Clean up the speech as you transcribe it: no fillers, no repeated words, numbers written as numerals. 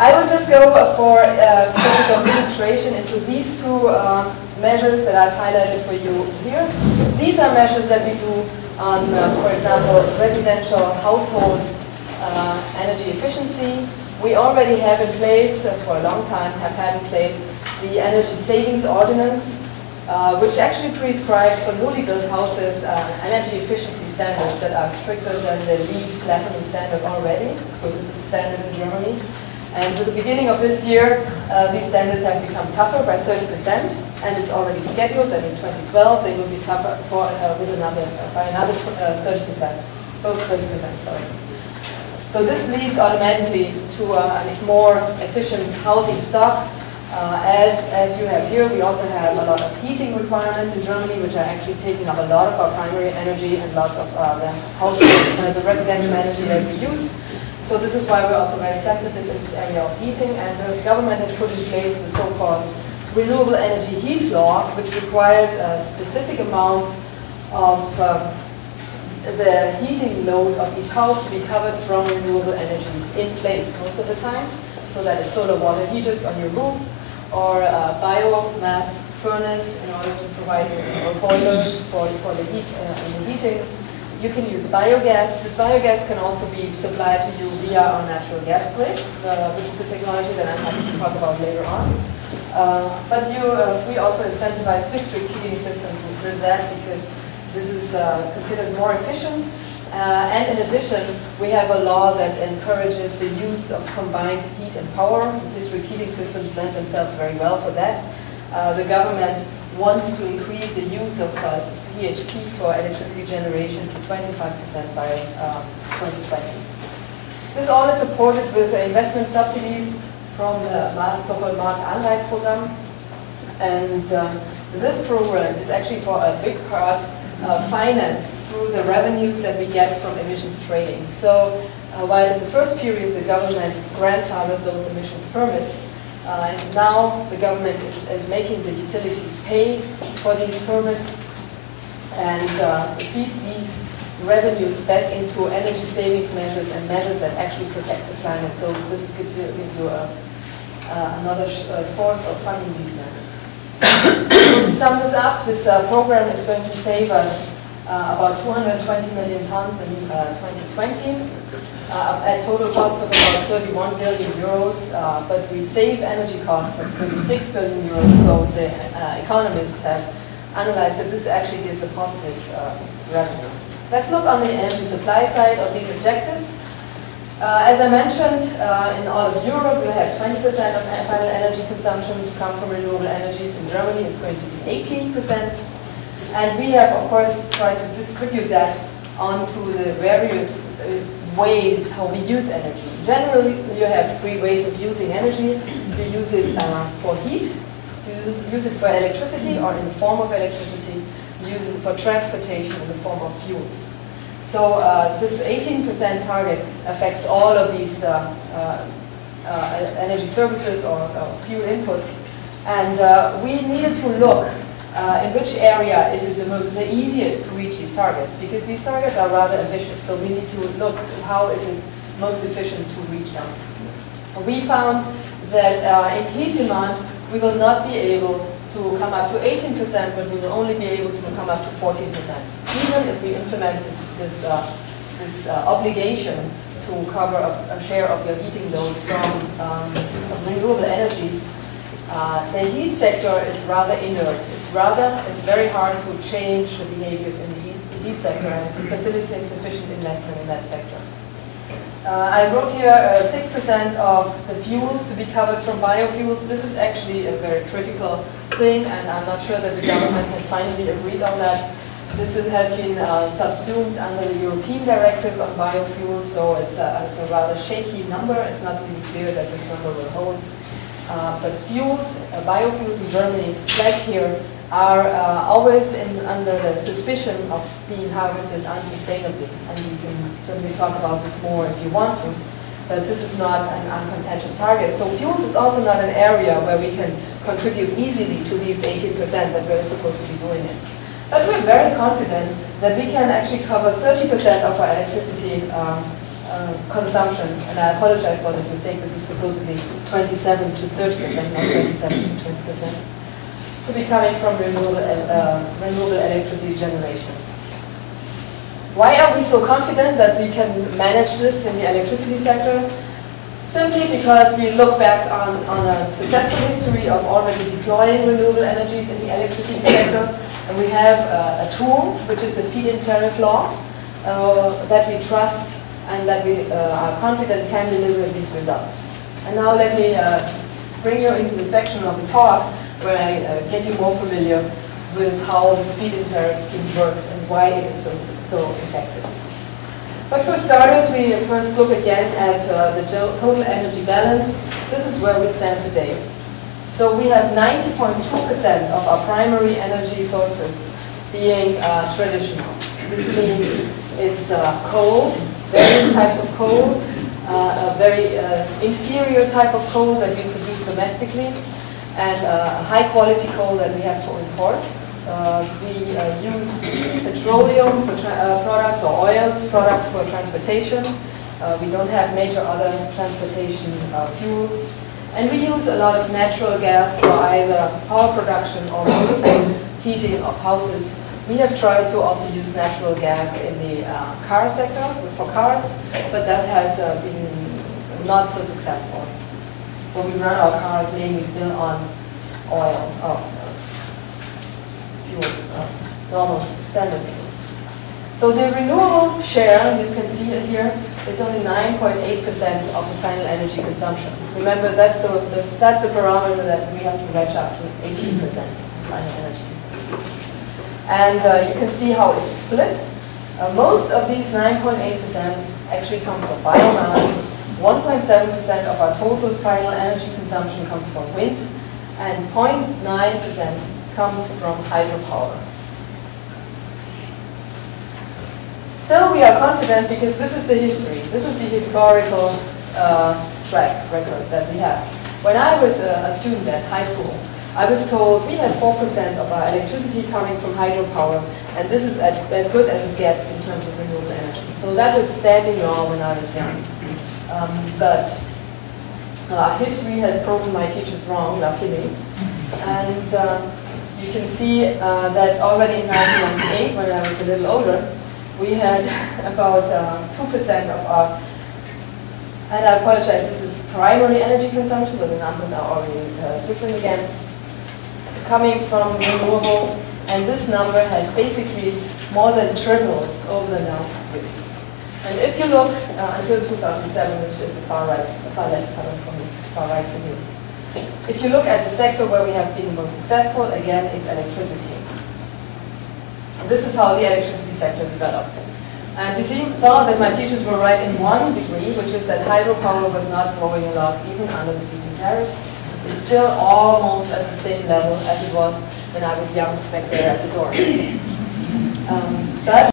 I will just go for purpose of illustration into these two measures that I've highlighted for you here. These are measures that we do on, for example, residential household energy efficiency. We already have in place, for a long time, have had in place the Energy Savings Ordinance, which actually prescribes for newly built houses energy efficiency standards that are stricter than the LEED Platinum standard already. So this is standard in Germany. And with the beginning of this year, these standards have become tougher by 30%, and it's already scheduled that in 2012 they will be tougher for by another 30%, both 30%, sorry. So this leads automatically to a more efficient housing stock. As you have here, we also have a lot of heating requirements in Germany, which are actually taking up a lot of our primary energy and lots of the residential energy that we use. So this is why we're also very sensitive in this area of heating, and the government has put in place the so-called Renewable Energy Heat Law, which requires a specific amount of the heating load of each house to be covered from renewable energies in place most of the time. So that is solar water heaters on your roof, or a biomass furnace in order to provide or boilers for the heat and the heating. You can use biogas. This biogas can also be supplied to you via our natural gas grid, which is a technology that I'm happy to talk about later on. But we also incentivize district heating systems with that because this is considered more efficient. And in addition, we have a law that encourages the use of combined heat and power. District heating systems lend themselves very well for that. The government wants to increase the use of CHP for electricity generation to 25% by 2020. This all is supported with investment subsidies from the so-called Marktanreizprogramm. And this program is actually for a big part financed through the revenues that we get from emissions trading. So while in the first period the government grandfathered those emissions permits, now the government is making the utilities pay for these permits and feeds these revenues back into energy savings measures and measures that actually protect the climate. So this gives you another source of funding these measures. So to sum this up, this program is going to save us about 220 million tons in 2020. At total cost of about 31 billion euros, but we save energy costs of 36 billion euros, so the economists have analyzed that this actually gives a positive revenue. Let's look on the energy supply side of these objectives. As I mentioned, in all of Europe, we have 20% of final energy consumption to come from renewable energies. In Germany, it's going to be 18%. And we have, of course, tried to distribute that onto the various ways how we use energy. Generally, you have three ways of using energy. You use it for heat, you use it for electricity or in the form of electricity, you use it for transportation in the form of fuels. So this 18% target affects all of these energy services or fuel inputs. And we needed to look in which area is it the easiest to reach these targets, because these targets are rather ambitious, so we need to look how is it most efficient to reach them. We found that in heat demand we will not be able to come up to 18%, but we will only be able to come up to 14%. Even if we implement this obligation to cover a share of your heating load from renewable energies, the heat sector is rather inert. It's very hard to change the behaviors in the heat sector and to facilitate sufficient investment in that sector. I wrote here 6% of the fuels to be covered from biofuels. This is actually a very critical thing, and I'm not sure that the government has finally agreed on that. This has been subsumed under the European directive on biofuels, so it's a rather shaky number. It's not really clear that this number will hold. But fuels, biofuels in Germany, like here, are always under the suspicion of being harvested unsustainably. And we can certainly talk about this more if you want to, but this is not an uncontentious target. So fuels is also not an area where we can contribute easily to these 18% that we're supposed to be doing it. But we're very confident that we can actually cover 30% of our electricity consumption, and I apologize for this mistake, this is supposedly 27 to 30%, not 27 to 20%, to be coming from renewable electricity generation. Why are we so confident that we can manage this in the electricity sector? Simply because we look back on a successful history of already deploying renewable energies in the electricity sector, and we have a tool, which is the feed-in tariff law, that we trust and that we are confident can deliver these results. And now let me bring you into the section of the talk where I get you more familiar with how this feed-in tariff scheme works and why it is so effective. But for starters, we first look again at the total energy balance. This is where we stand today. So we have 90.2% of our primary energy sources being traditional. This means it's coal, various types of coal, a very inferior type of coal that we produce domestically, and high quality coal that we have to import. We use petroleum for products or oil products for transportation. We don't have major other transportation fuels. And we use a lot of natural gas for either power production or mostly heating of houses. We have tried to also use natural gas in the car sector for cars, but that has been not so successful. So we run our cars mainly still on oil, fuel, normal standard fuel. So the renewable share, you can see it here, is only 9.8% of the final energy consumption. Remember, that's the parameter that we have to reach up to 18% final energy. And you can see how it's split. Most of these 9.8% actually come from biomass. 1.7% of our total final energy consumption comes from wind, and 0.9% comes from hydropower. Still, we are confident because this is the history. This is the historical track record that we have. When I was a student at high school, I was told we have 4% of our electricity coming from hydropower, and this is as good as it gets in terms of renewable energy. So that was standing law when I was young. But history has proven my teachers wrong, luckily. And you can see that already in 1998, when I was a little older, we had about 2% of our, and I apologize, this is primary energy consumption, but the numbers are already different again, coming from renewables, and this number has basically more than tripled over the last years. And if you look until 2007, which is the far left coming from the far right from you, if you look at the sector where we have been most successful, again, it's electricity. This is how the electricity sector developed. And you see, saw that my teachers were right in one degree, which is that hydropower was not growing a lot, even under the feed-in tariff. It's still almost at the same level as it was when I was young back there at the door. But